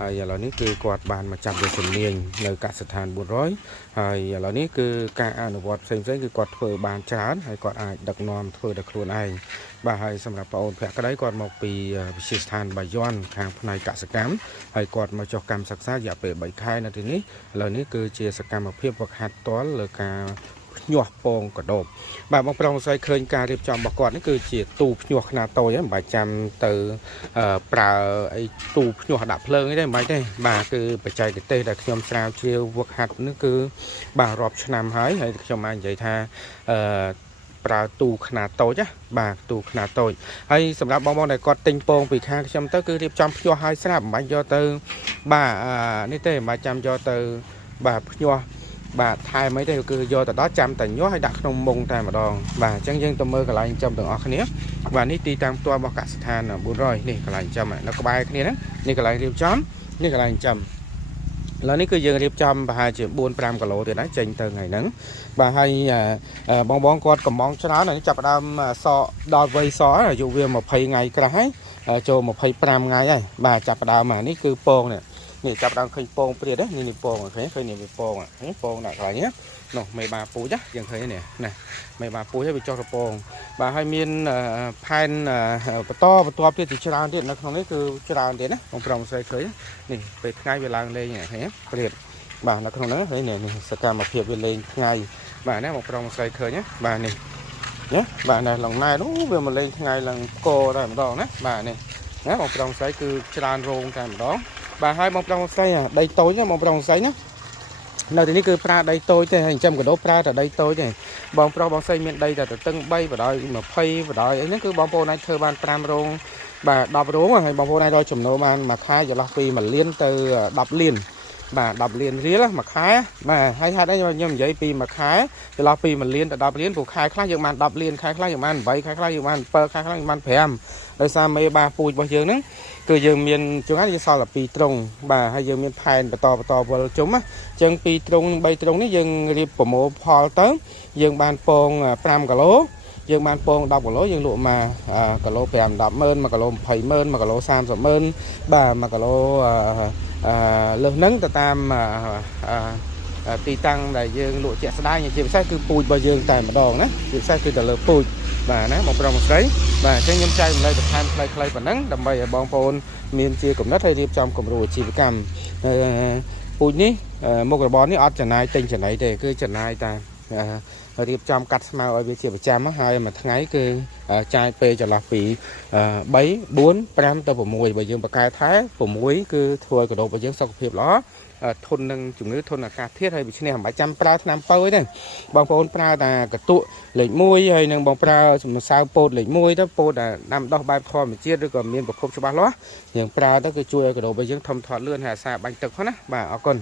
ហើយឥឡូវនេះគឺគាត់បានមកចាប់យកជំនាញនៅកសិដ្ឋាន400ហើយឥឡូវនេះគឺការអនុវត្តផ្សេងៗគឺគាត់ធ្វើបានច្រើនហើយគាត់អាចដឹកនាំធ្វើដោយខ្លួនឯងបាទហើយសម្រាប់បងអូនភក្តីគាត់មកពីវិទ្យាស្ថានបាយ័នខាងផ្នែកកសិកម្មហើយគាត់មកចុះកម្មសិក្សារយៈពេល3ខែនៅទីនេះឥឡូវនេះគឺជាសកម្មភាពវឹកហាត់ផ្ទាល់លើការញាស់ពងកដោបបាទបងប្រុសស្រីឃើញការរៀបចំរបស់គាត់នេះគឺជាទូភ្ញាស់ខ្នាតតូចហ្នឹងមិនបាច់ចាំទៅប្រើអីទូភ្ញាស់ដាក់ភ្លើងអីទេមិនបាច់ទេបាទគឺបច្ចេកទេសដែលខ្ញុំស្រាវជ្រាវវឹកហាត់នេះគឺបាទរាប់ឆ្នាំហើយខ្ញុំបាននិយាយថាប្រើទូខ្នាតតូចណាបាទទូខ្នាតតូចហើយសម្រាប់បងប្អូនដែលគាត់ទិញពងពីខាងខ្ញុំទៅគឺរៀបចំភ្ញាស់ឲ្យស្រាប់មិនបាច់យកទៅបាទនេះទេមិនបាច់ចាំយកទៅបាទភ្ញាស់បាទថែមអីទេគឺយកទៅដល់ចាំតែញាស់ឲ្យដាក់ក្នុងមុងតែម្ដងបាទអញ្ចឹងយើងទៅមើលកន្លែងចំទាំងអស់គ្នាបាទនេះទីតាំងផ្ទាល់របស់កសិដ្ឋាន400នេះកន្លែងចំនៅក្បែរគ្នាហ្នឹងនេះកន្លែងរៀបចំនេះកន្លែងចំឥឡូវនេះគឺយើងរៀបចំប្រហែលជា 4-5 គីឡូទៀតណាចេញទៅថ្ងៃហ្នឹងបាទហើយបងគាត់កំងច្រើននេះចាប់ដើមសដល់វ័យសអាយុវា20ថ្ងៃក្រាស់ហើយចូល25ថ្ងៃហើយបាទចាប់ដើមនេះគឺពងនេះចាប់ដើមឃើញពងព្រាតនេះពងឃើញនេះវាពងពងដាក់កន្លែងនេះនោះមេបាពូជយើងឃើញនេះណាមេបាពូជហើយវាចុះទៅពងបាទហើយមានផែនបន្តទៀតជាច្រើនទៀតនៅក្នុងនេះគឺច្រើនទៀតណាបងប្រុសស្រីឃើញនេះពេលថ្ងៃវាឡើងលេងឃើញព្រាតបាទនៅក្នុងហ្នឹងឃើញនេះសកម្មភាពវាលេងថ្ងៃបាទណាបងប្រុសស្រីឃើញបាទនេះណាបាទណែឡងណែនោះវាមកលេងថ្ងៃឡើងកតែម្ដងណាបាទនេះណាបងប្រុសស្រីគឺច្រើនរោងតែម្ដងបាទហើយបងប្រុសស្រីដីតូចបងប្រុសស្រីណានៅទីនេះគឺប្រើដីតូចទេហើយចិញ្ចឹមកដោប្រើតែដីតូចទេបងប្រុសបងស្រីមានដីតែទៅតឹង3បដ 20បដអីហ្នឹងគឺបងប្អូនអាចធ្វើបាន5រោងបាទ10រោងហើយបងប្អូនអាចរកចំណូលបានមួយខែចន្លោះពី1លានទៅ10លានបាទ10លានរៀលមួយខែបាទហើយហេតុអីខ្ញុំនិយាយពីមួយខែចន្លោះពី1លានទៅ10លានព្រោះខែខ្លះយើងបាន10លានខែខ្លះយើងបាន8ខែខ្លះយើងបាន7ខែខ្លះយើងបាន5ដោយសារមេបាពូជរបស់យើងហ្នឹងគឺយើងមានជួនកាលយើងសល់តែ2ទ្រុងបាទហើយយើងមានផែនបន្តវល់ជុំណាអញ្ចឹង2ទ្រុង3ទ្រុងនេះយើងរៀបប្រមូលផលទៅយើងបានពង5គីឡូយើងបានពង10គីឡូយើងលក់មកគីឡូ5-10ម៉ឺន1គីឡូ20ម៉ឺន1គីឡូ30ម៉ឺនបាទ1គីឡូលើសហ្នឹងទៅតាមទីតាំងដែលយើងលក់ជាក់ស្ដែងជាពិសេសគឺពូជរបស់យើងតែម្ដងណាជាពិសេសគឺទៅលើពូជបាទណាបងប្រុសបងស្រីបាទអញ្ចឹងខ្ញុំចែករំលែកបន្ថែមខ្លីៗប៉ុណ្ណឹងដើម្បីឲ្យបងប្អូនមានជាគំនិតហើយរៀបចំគំរូអាជីវកម្មពូជនេះមុខរបរនេះអត់ចំណាយទិញចំណីទេគឺចំណាយតែរៀបចំកាត់ស្មៅឲ្យវាជាប្រចាំហើយមួយថ្ងៃគឺចាយពេលចន្លោះពី3 4 5ទៅ6បើយើងបកកែថែ6គឺធ្វើឲ្យកដោបរបស់យើងសុខភាពល្អធន់នឹងជំងឺធន់អាកាសធាតុហើយវាឈ្នះមិនបាច់ចាំប្រើថ្នាំប៉ូវទេបងប្អូនប្រើតែកតុលេខ1ហើយនឹងបងប្រើម្សៅពោតលេខ1ទៅពោតដែលដាំដុះបែបធម្មជាតិឬក៏មានប្រភពច្បាស់លាស់យើងប្រើទៅគឺជួយឲ្យកដោបរបស់យើងធំធាត់លឿនហើយអាសាបាញ់ទឹកផងណាបាទអរគុណ